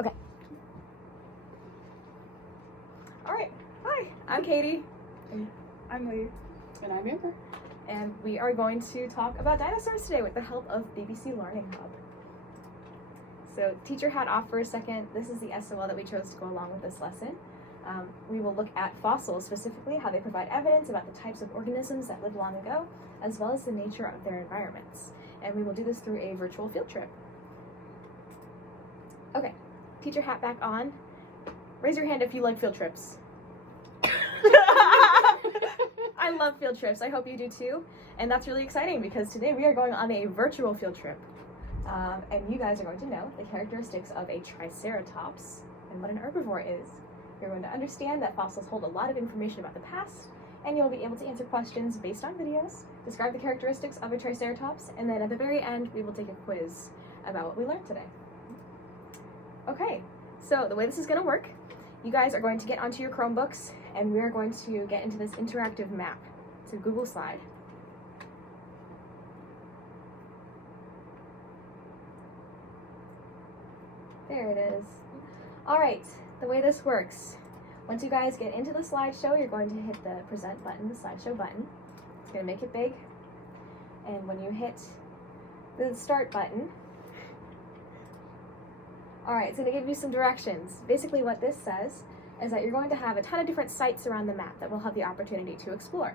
Okay. All right. Hi, I'm Katie. I'm Lee. And I'm Amber. And we are going to talk about dinosaurs today with the help of BBC Learning Hub. So teacher hat off for a second. This is the SOL that we chose to go along with this lesson. We will look at fossils, specifically how they provide evidence about the types of organisms that lived long ago, as well as the nature of their environments. And we will do this through a virtual field trip. Okay, teacher hat back on. Raise your hand if you like field trips. I love field trips. I hope you do too. And that's really exciting because today we are going on a virtual field trip. And you guys are going to know the characteristics of a triceratops and what an herbivore is. You're going to understand that fossils hold a lot of information about the past, and you'll be able to answer questions based on videos, describe the characteristics of a triceratops, and then at the very end we will take a quiz about what we learned today. Okay, so the way this is going to work, you guys are going to get onto your Chromebooks, and we're going to get into this interactive map. It's a Google slide. There it is. All right, the way this works, once you guys get into the slideshow, you're going to hit the present button, the slideshow button. It's going to make it big. And when you hit the start button, all right, it's going to give you some directions. Basically what this says is that you're going to have a ton of different sites around the map that we'll have the opportunity to explore.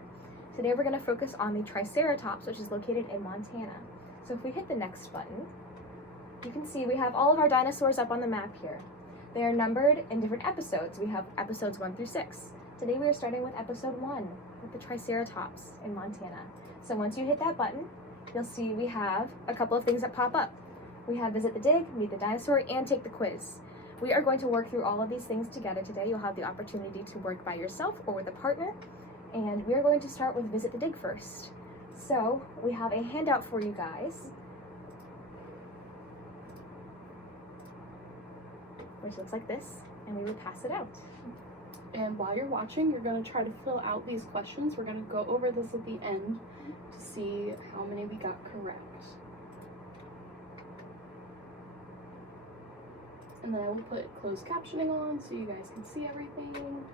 Today we're going to focus on the Triceratops, which is located in Montana. So if we hit the next button, you can see we have all of our dinosaurs up on the map here. They are numbered in different episodes. We have episodes 1 through 6. Today we are starting with episode 1, with the Triceratops in Montana. So once you hit that button, you'll see we have a couple of things that pop up. We have Visit the Dig, Meet the Dinosaur, and Take the Quiz. We are going to work through all of these things together today. You'll have the opportunity to work by yourself or with a partner. And we are going to start with Visit the Dig first. So we have a handout for you guys, which looks like this, and we will pass it out. And while you're watching, you're going to try to fill out these questions. We're going to go over this at the end to see how many we got correct. And then I will put closed captioning on so you guys can see everything.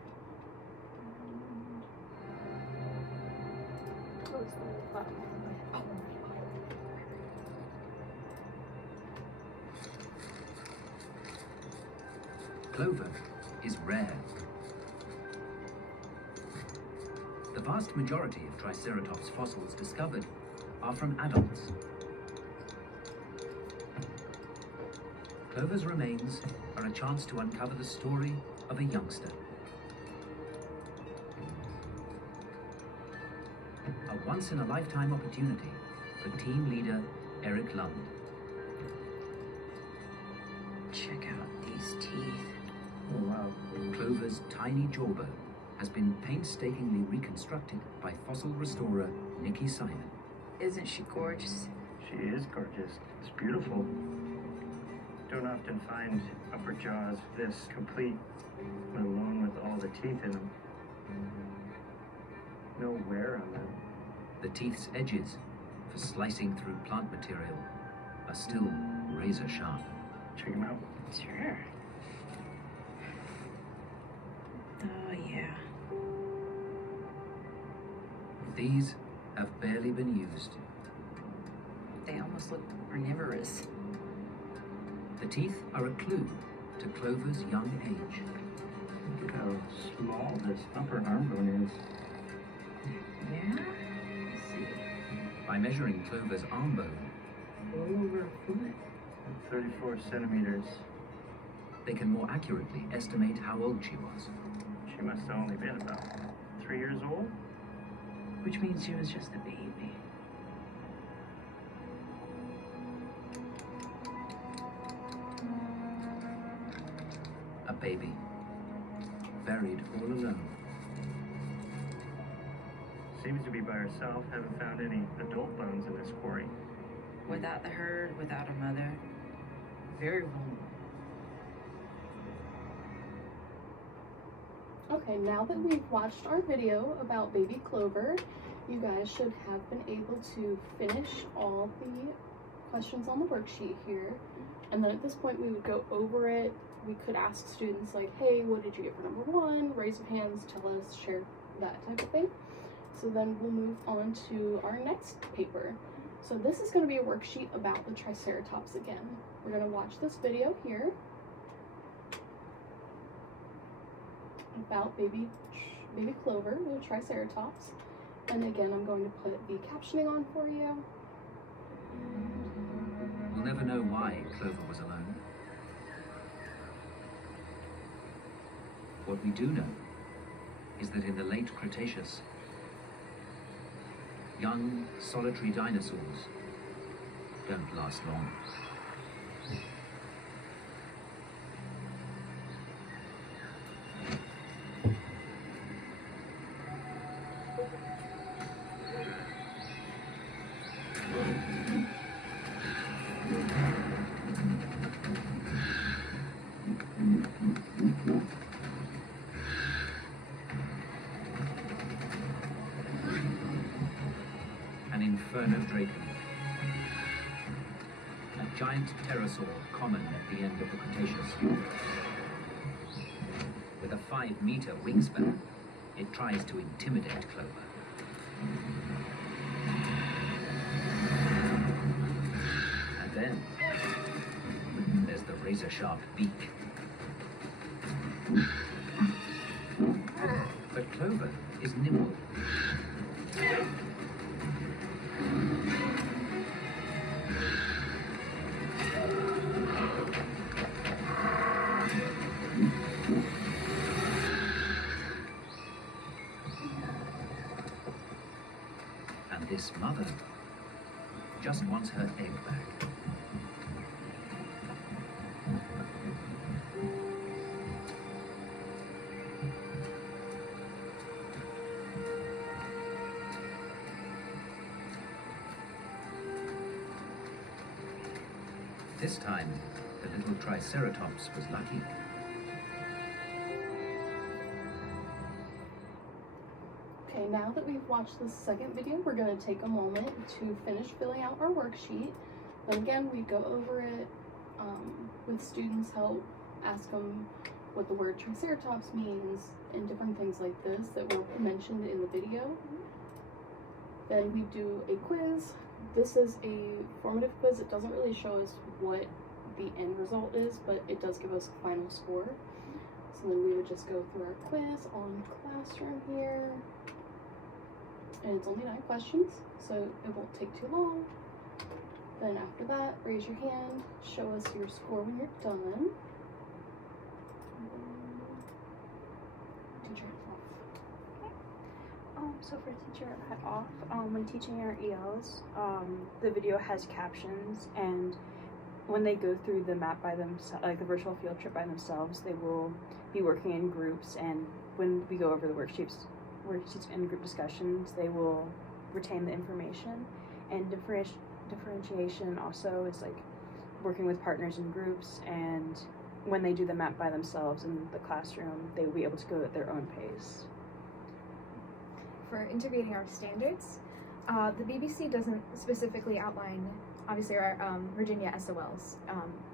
Close the button. Oh. Clover is rare. The vast majority of Triceratops fossils discovered are from adults. Clover's remains are a chance to uncover the story of a youngster. A once-in-a-lifetime opportunity for team leader Eric Lund. Check out these teeth. Oh, wow. Clover's tiny jawbone has been painstakingly reconstructed by fossil restorer Nikki Simon. Isn't she gorgeous? She is gorgeous. It's beautiful. Don't often find upper jaws this complete, let alone with all the teeth in them. No wear on them. The teeth's edges, for slicing through plant material, are still razor sharp. Check them out. Sure. Oh, yeah. These have barely been used. They almost look carnivorous. The teeth are a clue to Clover's young age. Look at how small this upper arm bone is. Yeah? Let's see. By measuring Clover's arm bone, Over a foot. 34 centimeters. they can more accurately estimate how old she was. She must have only been about 3 years old. Which means she was just a baby. A baby, buried all alone. Seems to be by herself. Haven't found any adult bones in this quarry. Without the herd, without a mother. Very vulnerable. Okay, now that we've watched our video about baby Clover, you guys should have been able to finish all the questions on the worksheet here. And then at this point we would go over it we could ask students like, hey, what did you get for number 1? Raise your hands, tell us, share that type of thing. So then we'll move on to our next paper. So this is going to be a worksheet about the Triceratops again. We're going to watch this video here about baby Clover, the Triceratops. And again, I'm going to put the captioning on for you. We'll never know why Clover was alone. What we do know is that in the late Cretaceous, young, solitary dinosaurs don't last long. An inferno draken. A giant pterosaur common at the end of the Cretaceous. With a 5-meter wingspan, it tries to intimidate Clover. And then, there's the razor-sharp beak. But Clover is nimble. And this mother just wants her egg back. This time, the little Triceratops was lucky. Okay, now that we've watched this second video, we're going to take a moment to finish filling out our worksheet. But again, we go over it with students' help, ask them what the word Triceratops means, and different things like this that were mentioned in the video. Then we do a quiz. This is a formative quiz. It doesn't really show us what the end result is, but it does give us a final score. So then we would just go through our quiz on Classroom here. And it's only 9 questions, so it won't take too long. Then after that, raise your hand, show us your score when you're done. Teacher off. So for teacher hat off, when teaching our ELs, the video has captions, and when they go through the map by themselves, like the virtual field trip by themselves, they will be working in groups, and when we go over the worksheets and group discussions, they will retain the information. And differentiation also is like working with partners in groups, and when they do the map by themselves in the classroom, they will be able to go at their own pace. For integrating our standards, the BBC doesn't specifically outline, obviously, our Virginia SOLs.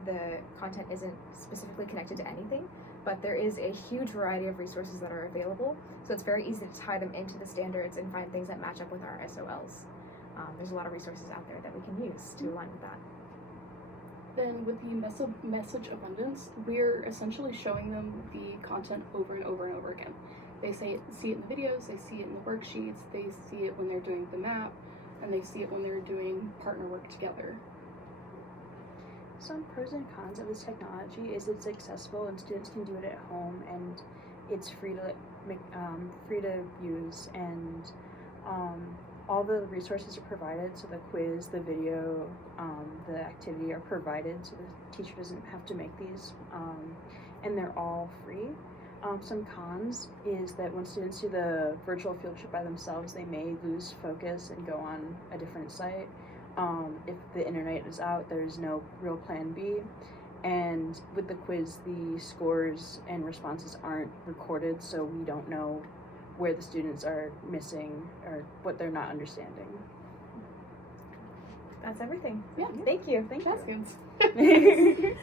The content isn't specifically connected to anything, but there is a huge variety of resources that are available, so it's very easy to tie them into the standards and find things that match up with our SOLs. There's a lot of resources out there that we can use to align with that. Then with the message abundance, we're essentially showing them the content over and over and over again. They see it in the videos, they see it in the worksheets, they see it when they're doing the map, and they see it when they're doing partner work together. Some pros and cons of this technology is it's accessible and students can do it at home, and it's free to use, and all the resources are provided. So the quiz, the video, the activity are provided, so the teacher doesn't have to make these, and they're all free. Some cons is that when students do the virtual field trip by themselves, they may lose focus and go on a different site. If the internet is out, there's no real plan B. And with the quiz, the scores and responses aren't recorded, so we don't know where the students are missing or what they're not understanding. That's everything. Yeah. Thank you. Thank That's you. good.